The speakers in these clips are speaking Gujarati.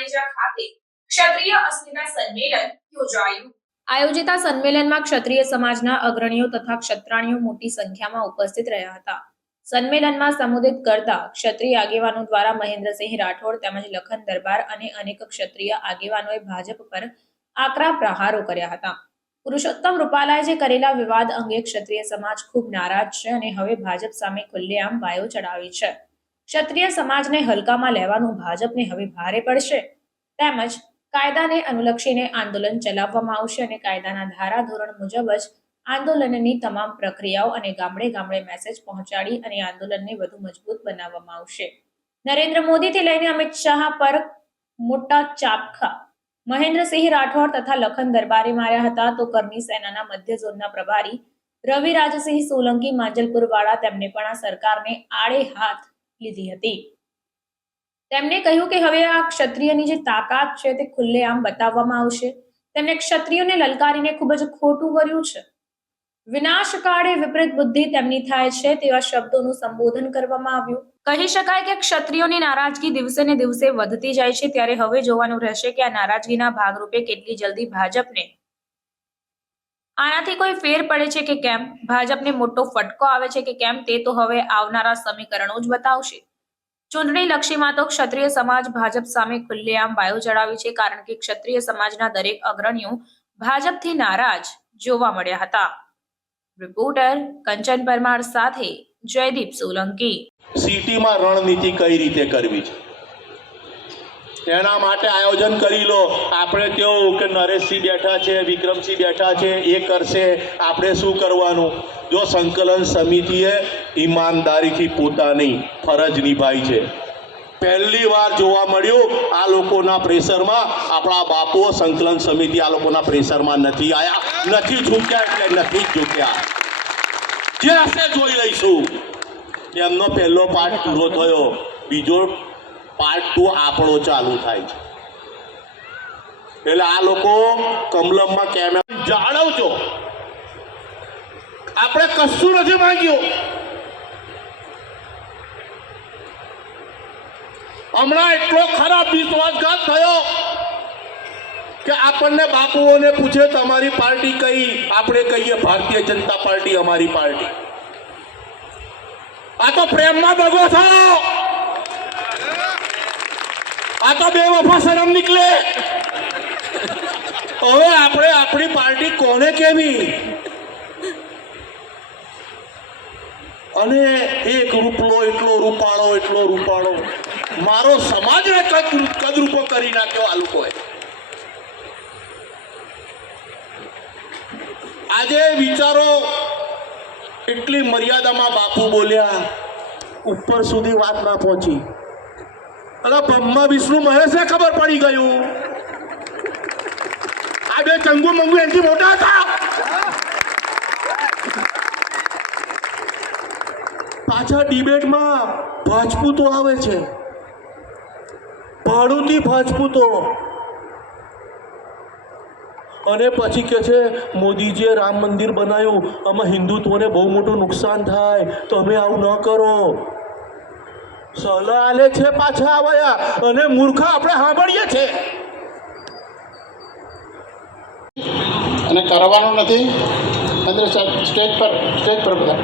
માણેજા ખાતે ક્ષત્રિય અસ્મિતા સંમેલન યોજાયું। આયોજિત આ સંમેલનમાં ક્ષત્રિય સમાજના અગ્રણીઓ તથા ક્ષત્રાણીઓ મોટી સંખ્યામાં ઉપસ્થિત રહ્યા હતા। સંમેલનમાં સંબોધિત કરતા ક્ષત્રિય આગેવાનો દ્વારા મહેન્દ્રસિંહ રાઠોડ તેમજ લખન દરબાર અને અનેક ક્ષત્રિય આગેવાનોએ ભાજપ પર આકરા પ્રહારો કર્યા હતા। પુરુષોત્તમ રૂપાલાએ જે કરેલા વિવાદ અંગે ક્ષત્રિય સમાજ ખૂબ નારાજ છે અને હવે ભાજપ સામે ખુલ્લેઆમ બાયો ચડાવી છે। ક્ષત્રિય સમાજને હલકામાં લેવાનું ભાજપને હવે ભારે પડશે, તેમજ કાયદાને અનુલક્ષીને આંદોલન ચલાવવામાં આવશે અને કાયદાના ધારા ધોરણ મુજબ જ આંદોલનની તમામ પ્રક્રિયાઓ અને ગામડે ગામડે મેસેજ પહોંચાડી અને આંદોલનને વધુ મજબૂત બનાવવામાં આવશે। નરેન્દ્ર મોદીથી લઈને અમિત શાહ પર મોટા ચાબખા મહેન્દ્રસિંહ રાઠોડ તથા લખન દરબારે માર્યા હતા, તો કરણી સેનાના મધ્ય ઝોનના પ્રભારી રવિરાજસિંહ સોલંકી માંજલપુર વાળા તેમને પણ આ સરકારને આડે હાથ લીધી હતી। તેમણે કહ્યું કે હવે આ ક્ષત્રિયની જે તાકાત છે તે ખુલ્લેઆમ બતાવવામાં આવશે। તેમણે ક્ષત્રિયોને લલકારીને ખૂબ જ ખોટું કર્યું છે। વિનાશ કાળે વિપરીત બુદ્ધિ તેમની થાય છે તેવા શબ્દોનું સંબોધન કરવામાં આવ્યું। કહી શકાય કે ક્ષત્રિયોની નારાજગી દિવસે ને દિવસે વધતી જાય છે, ત્યારે હવે જોવાનું રહેશે કે આ નારાજગીના ભાગરૂપે કેટલી જલ્દી ભાજપને આનાથી કોઈ ફેર પડે છે કે કેમ, ભાજપને મોટો ફટકો આવે છે કે કેમ, તે તો હવે આવનારા સમીકરણો જ બતાવશે। ચૂંટણી લક્ષીમાં તો ક્ષત્રિય સમાજ ભાજપ સામે ખુલ્લેઆમ બાયો ચડાવી છે, કારણ કે ક્ષત્રિય સમાજના દરેક અગ્રણીઓ ભાજપથી નારાજ જોવા મળ્યા હતા। રિપોર્ટર કંચન પરમાર સાથે જયદીપ સોલંકી। સિટીમાં રણનીતિ કઈ રીતે કરવી છે એના માટે આયોજન કરી લો। આપણે કેવું કે નરેશસિંહ બેઠા છે, વિક્રમસિંહ બેઠા છે, એ કરશે, આપણે શું કરવાનું? જો સંકલન સમિતિએ ઈમાનદારીથી પોતાની ફરજ નિભાઈ છે। પહેલી વાર જોવા મળ્યું આ લોકોના પ્રેશરમાં આપણા બાપુઓ સંકલન સમિતિ આ લોકોના પ્રેશરમાં નથી આવ્યા, નથી ઝૂક્યા, એટલે નથી ઝૂક્યા। જે હશે જોઈ લઈશું। એમનો પહેલો પાર્ટ પૂરો થયો, બીજો પાર્ટ 2 આપણો ચાલુ થાય છે। એટલે આ લોકો કમલમમાં કેમેરા જાળવજો, આપણે કશું નથી માંગ્યું। હમણાં એટલો ખરાબ વિશ્વાસઘાત થયો કે આપણને બાપુઓને પૂછે તમારી પાર્ટી કઈ, આપણે કહીએ ભારતીય જનતા પાર્ટી અમારી પાર્ટી। આ તો પ્રેમમાં દગો થયો, આ તો બેવફા શરમ નીકળે। હવે આપણે આપણી પાર્ટી કોને કેવી? અને એક રૂપલો એટલો રૂપાળો મારો સમાજને કદરૂપો કરી નાખ્યો આ લોકોએ। આજે વિચારો એટલી મર્યાદામાં બાપુ બોલ્યા, ઉપર સુધી વાત ના પહોંચી। અલા બ્રહ્મા વિષ્ણુ મહેશને ખબર પડી ગયું, આ બે ચંગુ મંગુ એનાથી મોટા હતા। પાછા ડિબેટમાં ભાજપૂતો આવે છે, ભાડુતી ભાજપૂતો, અને પછી કે છે મોદીજીએ રામ મંદિર બનાવ્યું, આમાં હિન્દુત્વને બહુ મોટું નુકસાન થાય, તમે આવું ન કરો। સલાહ આલે છે પાછા આવ્યા, અને મૂર્ખા આપણે સાંભળીએ છે। અને કરવાનું નથી। અંદર સ્ટેજ પર બધા,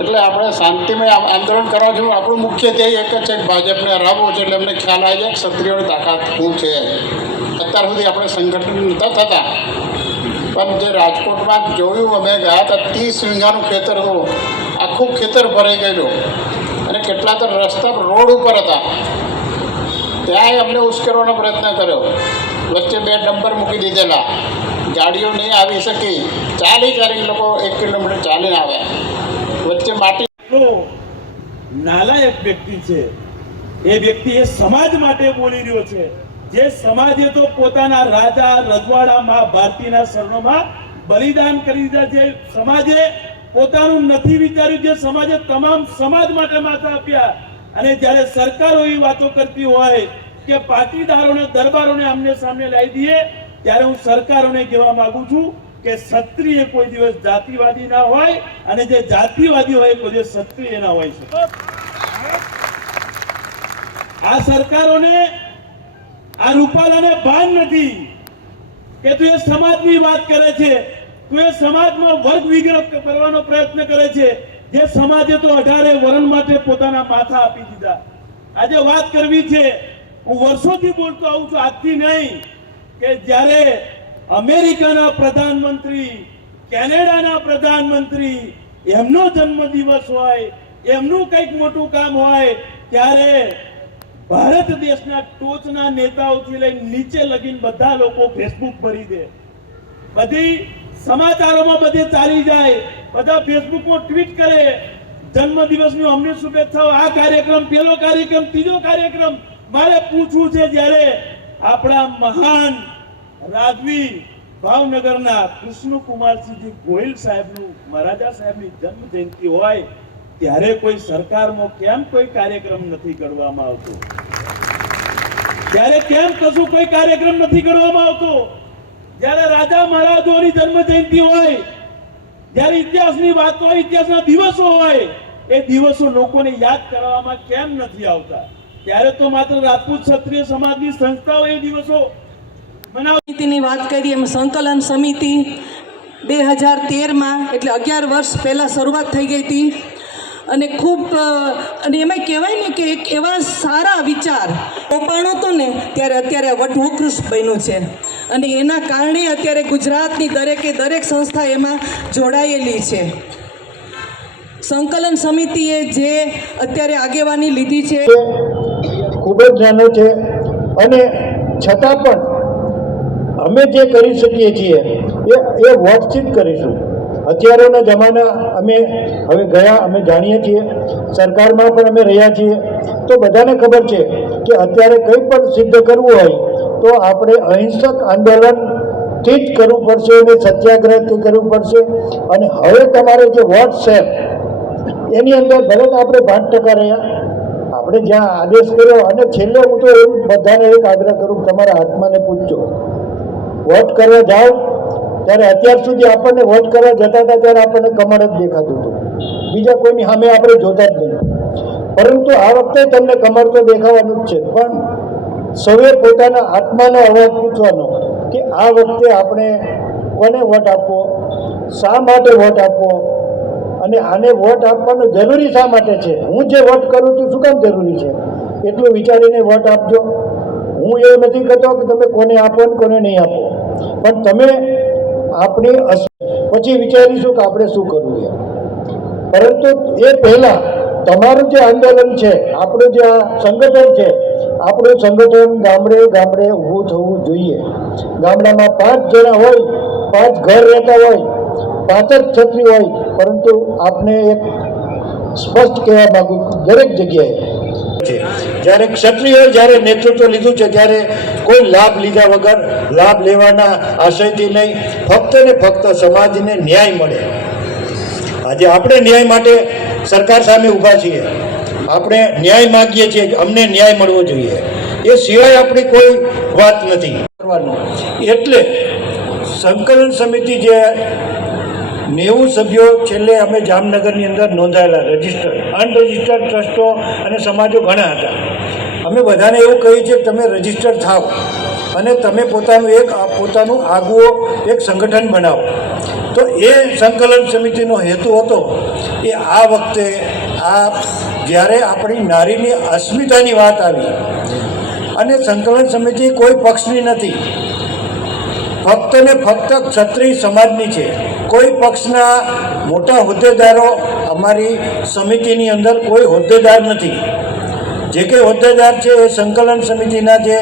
એટલે આપણે શાંતિમય આંદોલન કરવા જેવું આપણું મુખ્ય ધ્યેય એક જ છે કે ભાજપને હરાવવું છે। એટલે અમને ખ્યાલ આવી જાય ક્ષત્રિયોની તાકાત શું છે। અત્યાર સુધી આપણે સંગઠન નહોતા થતા, પણ જે રાજકોટમાં જોયું, અમે ગયા હતા 30 વીઘાનું ખેતર હતું, આખું ખેતર ભરાઈ ગયેલું, અને કેટલા તો રસ્તા રોડ ઉપર હતા, ત્યાંય અમને ઉશ્કેરવાનો પ્રયત્ન કર્યો। વચ્ચે 2 ડમ્પર મૂકી દીધેલા, ગાડીઓ નહીં આવી શકી, ચાલી લોકો 1 કિલોમીટર ચાલીને આવ્યા। વચ્ચે માટી નાલાયક વ્યક્તિ છે, એ વ્યક્તિ એ સમાજ માટે બોલી રહ્યો છે। જે સમાજે તો પોતાના રાજા રજવાડા ભારતીના શરણોમાં બલિદાન કરી દીધા, જે સમાજે પોતાનું નથી વિચાર્યું, જે સમાજે તમામ સમાજ માટે માથા આપ્યા, અને જ્યારે સરકારો એવી વાતો કરતી હોય કે પાટીદારોને દરબારોને આમને સામને લાવી દઈએ, ત્યારે હું સરકારોને કહેવા માંગુ છું કે ક્ષત્રિય કોઈ દિવસ જાતિવાદી ના હોય, અને જે જાતિવાદી હોય કોઈ દિવસ ક્ષત્રિય ના હોય છે। આ સરકારોને, આ રૂપાલાને ભાન નથી કે તું એ સમાજની વાત કરે છે, તું એ સમાજમાં વર્ગ વિગ્રહ કરવાનો પ્રયત્ન કરે છે, જે સમાજે તો 18 વરણ માટે પોતાના માથા આપી દીધા. આજે વાત કરવી છે, હું વર્ષોથી બોલતો આવું છું, આજથી નહીં, કે જ્યારે અમેરિકાના પ્રધાનમંત્રી, કેનેડાના પ્રધાનમંત્રી, એમનો જન્મદિવસ હોય, એમનું કંઈક મોટું કામ હોય, ત્યારે ભારત દેશના ટોચના નેતાઓથી લઈને નીચે લગીને બધા લોકો ફેસબુક ભરી દે, બધી સમાચારોમાં બધે ચાલી જાય, બધા ફેસબુકમાં ટ્વીટ કરે, જન્મદિવસની અમને શુભેચ્છાઓ, આ કાર્યક્રમ, પેલો કાર્યક્રમ, ત્રીજો કાર્યક્રમ. મારે પૂછવું છે, જ્યારે આપણા મહાન રાજવી ભાવનગરના કૃષ્ણકુમારસિંહજી ગોહિલ સાહેબનું, મહારાજા સાહેબની જન્મ જયંતિ હોય, ત્યારે કોઈ સરકારમાં કેમ કોઈ કાર્યક્રમ નથી કરવામાં આવતો? ત્યારે કેમ કશું કોઈ કાર્યક્રમ નથી કરવામાં આવતો? જ્યારે રાજા મહારાજોની જન્મ જયંતિ હોય, જ્યારે ઇતિહાસની વાતો હોય, ઇતિહાસના દિવસો હોય, એ દિવસો લોકોને યાદ કરવામાં કેમ નથી આવતા? ત્યારે તો માત્ર રાજપૂત ક્ષત્રિય સમાજની સંસ્થાઓ એ દિવસો સમિતિની વાત કરી. એમ સંકલન સમિતિ 2013માં એટલે 11 વર્ષ પહેલાં શરૂઆત થઈ ગઈ હતી અને ખૂબ અને એમાં કહેવાય ને કે એક એવા સારા વિચાર રોપાણો હતો ને ત્યારે અત્યારે વટવૃક્ષ બન્યું છે અને એના કારણે અત્યારે ગુજરાતની દરેક સંસ્થા એમાં જોડાયેલી છે. સંકલન સમિતિએ જે અત્યારે આગેવાની લીધી છે ખૂબ જ નાનો છે અને છતાં પણ અમે જે કરી શકીએ છીએ એ વોટથી જ કરીશું. હથિયારોના જમાના અમે હવે ગયા, અમે જાણીએ છીએ, સરકારમાં પણ અમે રહ્યા છીએ, તો બધાને ખબર છે કે અત્યારે કંઈ પણ સિદ્ધ કરવું હોય તો આપણે અહિંસક આંદોલનથી જ કરવું પડશે અને સત્યાગ્રહથી કરવું પડશે. અને હવે તમારે જે વોટ છે એની અંદર ભલે આપણે 5% રહ્યા, આપણે જ્યાં આદેશ કર્યો. અને છેલ્લે હું તો એવું બધાને એક આગ્રહ કરું, તમારા આત્માને પૂછજો, વોટ કરવા જાઓ ત્યારે અત્યાર સુધી આપણને વોટ કરવા જતા હતા ત્યારે આપણને કમળ જ દેખાતું હતું, બીજા કોઈની સામે આપણે જોતા જ નહીં. પરંતુ આ વખતે તમને કમળ તો દેખાવાનું જ છે, પણ સૌએ પોતાના આત્માનો અવાજ પૂછવાનો કે આ વખતે આપણે કોને વોટ આપવો, શા માટે વોટ આપવો, અને આને વોટ આપવાનો જરૂરી શા માટે છે, હું જે વોટ કરું છું શું કામ જરૂરી છે, એટલું વિચારીને વોટ આપજો. હું એવું નથી કહેતો કે તમે કોને આપો ને કોને નહીં આપો, પણ તમે આપણી પછી વિચારીશું કે આપણે શું કરવું છે. પરંતુ એ પહેલાં તમારું જે આંદોલન છે, આપણું જે આ સંગઠન છે, આપણું સંગઠન ગામડે ગામડે ઊભું થવું જોઈએ. ગામડામાં 5 જણા હોય, 5 ઘર રહેતા હોય, 5 જ છત્રી હોય, પરંતુ આપને એક સ્પષ્ટ કહેવા માગું, દરેક જગ્યાએ જ્યારે ક્ષત્રિયોએ જ્યારે નેતૃત્વ લીધું છે ત્યારે કોઈ લાભ લીધા વગર, લાભ લેવાના આશયથી નહીં, ફક્ત ને ફક્ત સમાજને ન્યાય મળે. આજે આપણે ન્યાય માટે સરકાર સામે ઊભા છીએ, આપણે ન્યાય માગીએ છીએ કે અમને ન્યાય મળવો જોઈએ, એ સિવાય આપણી કોઈ વાત નથી કરવાનું. એટલે સંકલન સમિતિ જે 90 સભ્યો છેલ્લે અમે જામનગરની અંદર નોંધાયેલા, રજિસ્ટર્ડ, અનરજિસ્ટર્ડ ટ્રસ્ટો અને સમાજો ઘણા હતા. અમે બધાને એવું કહીએ છીએ કે તમે રજિસ્ટર્ડ થાવ અને તમે પોતાનું આગવું એક સંગઠન બનાવો. તો એ સંકલન સમિતિનો હેતુ હતો એ આ વખતે જ્યારે આપણી નારીની અસ્મિતાની વાત આવી, અને સંકલન સમિતિ કોઈ પક્ષની નથી, ફક્ત ને ફક્ત ક્ષત્રિય સમાજની છે. કોઈ પક્ષના મોટા હોદ્દેદારો અમારી સમિતિની અંદર કોઈ હોદ્દેદાર નથી. જે કંઈ હોદ્દેદાર છે એ સંકલન સમિતિના જે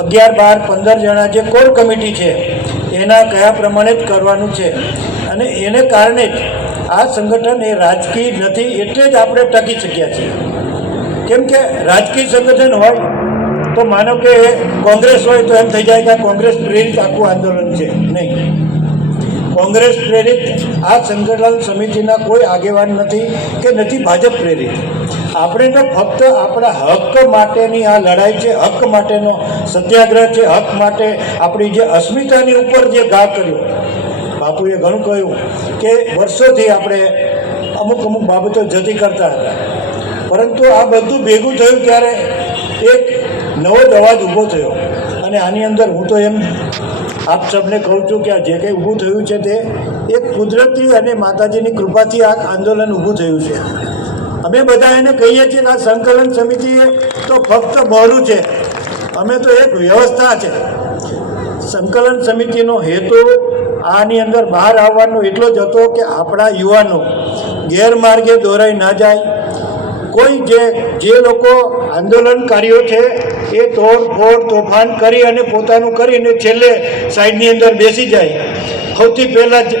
11, 12, 15 જણા જે કોર કમિટી છે એના કયા પ્રમાણે જ કરવાનું છે. અને એને કારણે જ આ સંગઠન એ રાજકીય નથી, એટલે જ આપણે ટકી શક્યા છીએ. કેમ કે રાજકીય સંગઠન હોય તો માનો કે કોંગ્રેસ હોય તો એમ થઈ જાય કે કોંગ્રેસ પ્રેરિત આખું આંદોલન છે. નહીં, કોંગ્રેસ પ્રેરિત આ સંકલન સમિતિના કોઈ આગેવાન નથી કે નથી ભાજપ પ્રેરિત. આપણે તો ફક્ત આપણા હક માટેની આ લડાઈ છે, હક માટેનો સત્યાગ્રહ છે, હક માટે આપણી જે અસ્મિતાની ઉપર જે ઘા કર્યો. બાપુએ ઘણું કહ્યું કે વર્ષોથી આપણે અમુક બાબતો જતી કરતા હતા, પરંતુ આ બધું ભેગું થયું ત્યારે એક નવો જ અવાજ ઊભો થયો. અને આની અંદર હું તો એમ આપ સૌને કહું છું કે આ જે કંઈ ઊભું થયું છે તે એક કુદરતી અને માતાજીની કૃપાથી આ આંદોલન ઊભું થયું છે. અમે બધા એને કહીએ છીએ કે આ સંકલન સમિતિ તો ફક્ત બહોળું છે, અમે તો એક વ્યવસ્થા છે. સંકલન સમિતિનો હેતુ આની અંદર બહાર આવવાનો એટલો જ હતો કે આપણા યુવાનો ગેરમાર્ગે દોરાઈ ના જાય. કોઈ જે લોકો આંદોલનકારીઓ છે એ તોડફોડ તોફાન કરી અને પોતાનું કરીને છેલ્લે સાઈડની અંદર બેસી જાય. સૌથી પહેલાં જ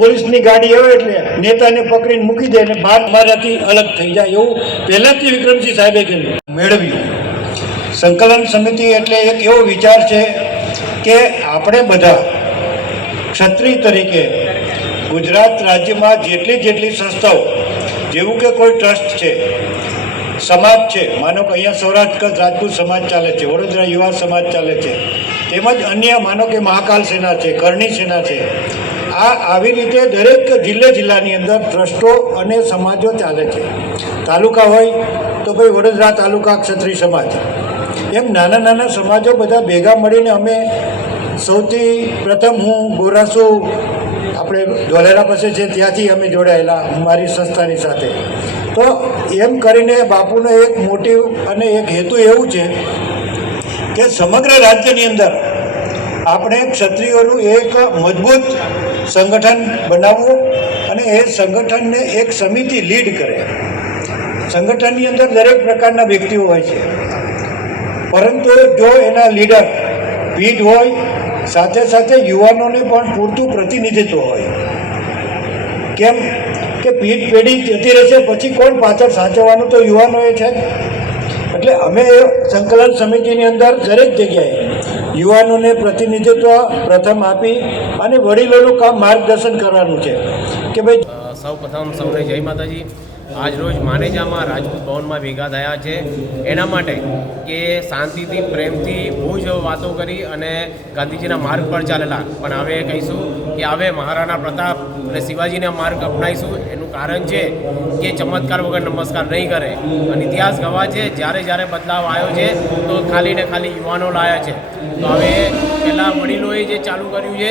પોલીસની ગાડી આવે એટલે નેતાને પકડીને મૂકી દે અને બહાર મારાથી અલગ થઈ જાય, એવું પહેલાંથી વિક્રમસિંહ સાહેબે મેળવ્યું. સંકલન સમિતિ એટલે એક એવો વિચાર છે કે આપણે બધા ક્ષત્રિય તરીકે ગુજરાત રાજ્યમાં જેટલી સંસ્થાઓ, જેવું કે કોઈ ટ્રસ્ટ છે, સમાજ છે, માનો કે અહીંયા સૌરાષ્ટ્ર કચ્છ રાજપૂત સમાજ ચાલે છે, વડોદરા યુવા સમાજ ચાલે છે, તેમજ અન્ય માનો કે મહાકાલ સેના છે, કરણી સેના છે, આવી રીતે દરેક જિલ્લાની અંદર ટ્રસ્ટો અને સમાજો ચાલે છે. તાલુકા હોય તો ભાઈ વડોદરા તાલુકા ક્ષત્રિય સમાજ, એમ નાના સમાજો બધા ભેગા મળીને અમે સૌથી પ્રથમ હું ગોરાસુ આપણે ધોલેરા પાસે છે ત્યાંથી અમે જોડાયેલા મારી સંસ્થાની સાથે. તો એમ કરીને બાપુનો એક મોટિવ અને એક હેતુ એવું છે કે સમગ્ર રાજ્યની અંદર આપણે ક્ષત્રિયોનું એક મજબૂત સંગઠન બનાવવું અને એ સંગઠનને એક સમિતિ લીડ કરે. સંગઠનની અંદર દરેક પ્રકારના વ્યક્તિઓ હોય છે, પરંતુ જો એના લીડર પીઢ હોય, સાથે સાથે યુવાનોને પણ પૂરતું પ્રતિનિધિત્વ હોય. કેમ કે પીઢ પેઢી જતી રહેશે પછી કોણ પાછળ સાચવવાનું? તો યુવાનોએ છે. એટલે અમે સંકલન સમિતિની અંદર દરેક જગ્યાએ યુવાનોને પ્રતિનિધિત્વ પ્રથમ આપી અને વડીલોનું કામ માર્ગદર્શન કરવાનું છે કે ભાઈ. સૌ પ્રથમ સૌને જય માતાજી. આજ રોજ માનેજામાં રાજપૂત ભવનમાં ભેગા થયા છે એના માટે કે શાંતિથી પ્રેમથી બહુ જ વાતો કરી અને ગાંધીજીના માર્ગ પર ચાલેલા, પણ હવે કહીશું કે હવે મહારાણા પ્રતાપ અને શિવાજીના માર્ગ અપનાવીશું. એનું કારણ છે કે ચમત્કાર વગર નમસ્કાર નહીં કરે. અને ઇતિહાસ ગવાહ છે જ્યારે બદલાવ આવ્યો છે તો ખાલી ને ખાલી યુવાનો લાયા છે. તો હવે પહેલાં વડીલોએ જે ચાલુ કર્યું છે,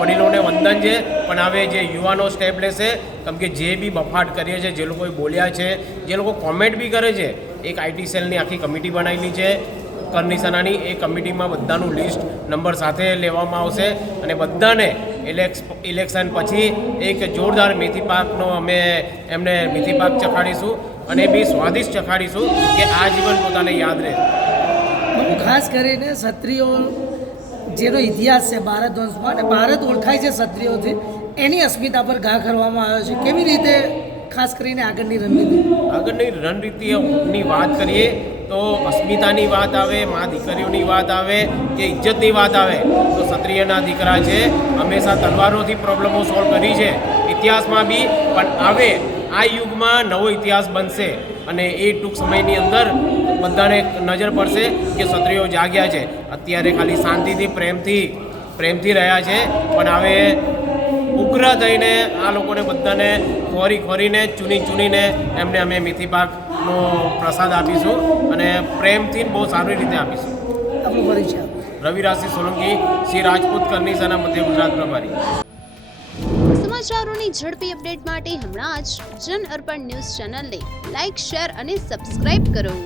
વડીલોને વંદન છે, પણ હવે જે યુવાનો સ્ટેપ લેશે. કેમ કે જે બી બફાટ કરીએ છે, જે લોકોએ બોલ્યા છે, જે લોકો કોમેન્ટ બી કરે છે, એક આઈટી સેલની આખી કમિટી બનાવેલી છે કરણી સેનાની. એ કમિટીમાં બધાનું લિસ્ટ નંબર સાથે લેવામાં આવશે અને બધાને ઇલેક્શન પછી એક જોરદાર મેથી પાકનો અમે એમને મેથી પાક ચખાડીશું અને બી સ્વાદિષ્ટ ચખાડીશું કે આ જીવન પોતાને યાદ રહે. ખાસ કરીને ક્ષત્રિયો જેનો ઇતિહાસ છે ભારત વંશમાં, અને ભારત ઓળખાય છે ક્ષત્રિયોથી, એની અસ્મિતા પર ઘા કરવામાં આવ્યો છે. કેવી રીતે ખાસ કરીને આગળની રણનીતિની વાત કરીએ તો અસ્મિતાની વાત આવે, મા દીકરીઓની વાત આવે કે ઇજ્જતની વાત આવે તો ક્ષત્રિયના દીકરા છે હંમેશા તલવારોથી પ્રોબ્લેમો સોલ્વ કરી છે ઇતિહાસમાં બી. પણ હવે આ યુગમાં નવો ઇતિહાસ બનશે અને એ ટૂંક સમયની અંદર બધાને નજર પડશે કે ક્ષત્રિયો જાગ્યા છે. અત્યારે ખાલી શાંતિથી પ્રેમથી રહ્યા છે, પણ હવે ઉગ્ર થઈને આ લોકોને બધાને ખોરીને ચૂનીને એમને અમે મેથી પાકનો પ્રસાદ આપીશું અને પ્રેમથી બહુ સારી રીતે આપીશું. આપણું પરિચય રવિરાજસિંહ સોલંકી, શ્રી રાજપૂત કરણી સેના મધ્ય ગુજરાત પ્રભારી. સમાચારોની ઝડપી અપડેટ માટે હમણાં જ જન અર્પણ ન્યૂઝ ચેનલને લાઇક, શેર અને સબસ્ક્રાઇબ કરો.